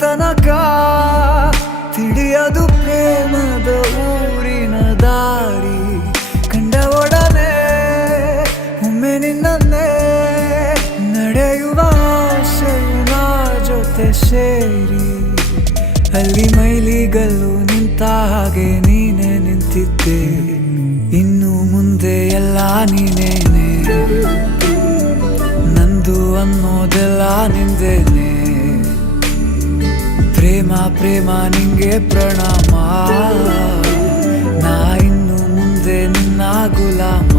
ತನಕ ತಿಳಿಯದು ಪ್ರೇಮದ ಊರಿನ ದಾರಿ. ಕಂಡ ಒಡನೆ ಒಮ್ಮೆ ನಿನ್ನೇ ನಡೆಯುವ ಆಸೆಯ ಜೊತೆ ಸೇರಿ, ಅಲ್ಲಿ ಮೈಲಿಗಲ್ಲು ನಿಂತ ಹಾಗೆ ನೀನೆ ನಿಂತಿದ್ದೆ. ಇನ್ನು ಮುಂದೆ ಎಲ್ಲ ನೀನೇನೆ, ನಂದು ಅನ್ನೋದೆಲ್ಲ ನಿಂದೇನೆ. ಪ್ರೇಮ ಪ್ರೇಮ ನಿಂಗೆ ಪ್ರಣಾಮ, ನಾ ಇನ್ನು ಮುಂದೆ ನಿನ್ನ ಗುಲಾಮ.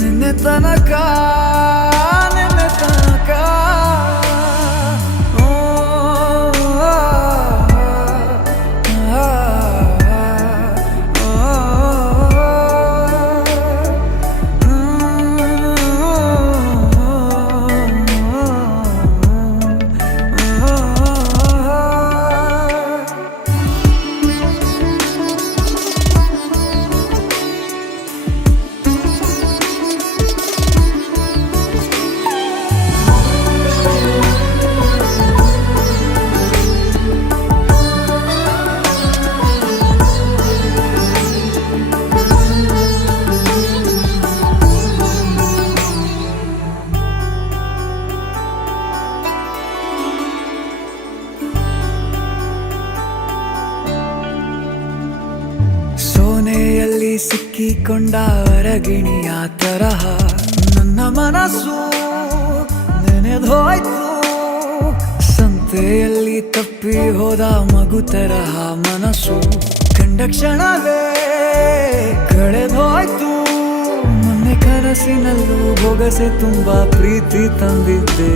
ನಿನ್ನೆ ತನಕ ನಿನ್ನೆ ತನಕ ಸೋನೆಯಲ್ಲಿ ಸಿಕ್ಕಿಕೊಂಡ ಅರಗಿಣಿಯ ತರಹ ನನ್ನ ಮನಸ್ಸು ನೆನೆದೋಯ್ತು. ಸಂತೆಯಲ್ಲಿ ತಪ್ಪಿ ಹೋದ ಮಗು ತರಹ ಮನಸ್ಸು ಕಂಡ ಕ್ಷಣವೇ ಕಳೆದೋಯ್ತು. ಮೊನ್ನೆ ಕನಸಿನಲ್ಲೂ ಬೊಗಸೆ ತುಂಬ ಪ್ರೀತಿ ತಂದಿದ್ದೆ.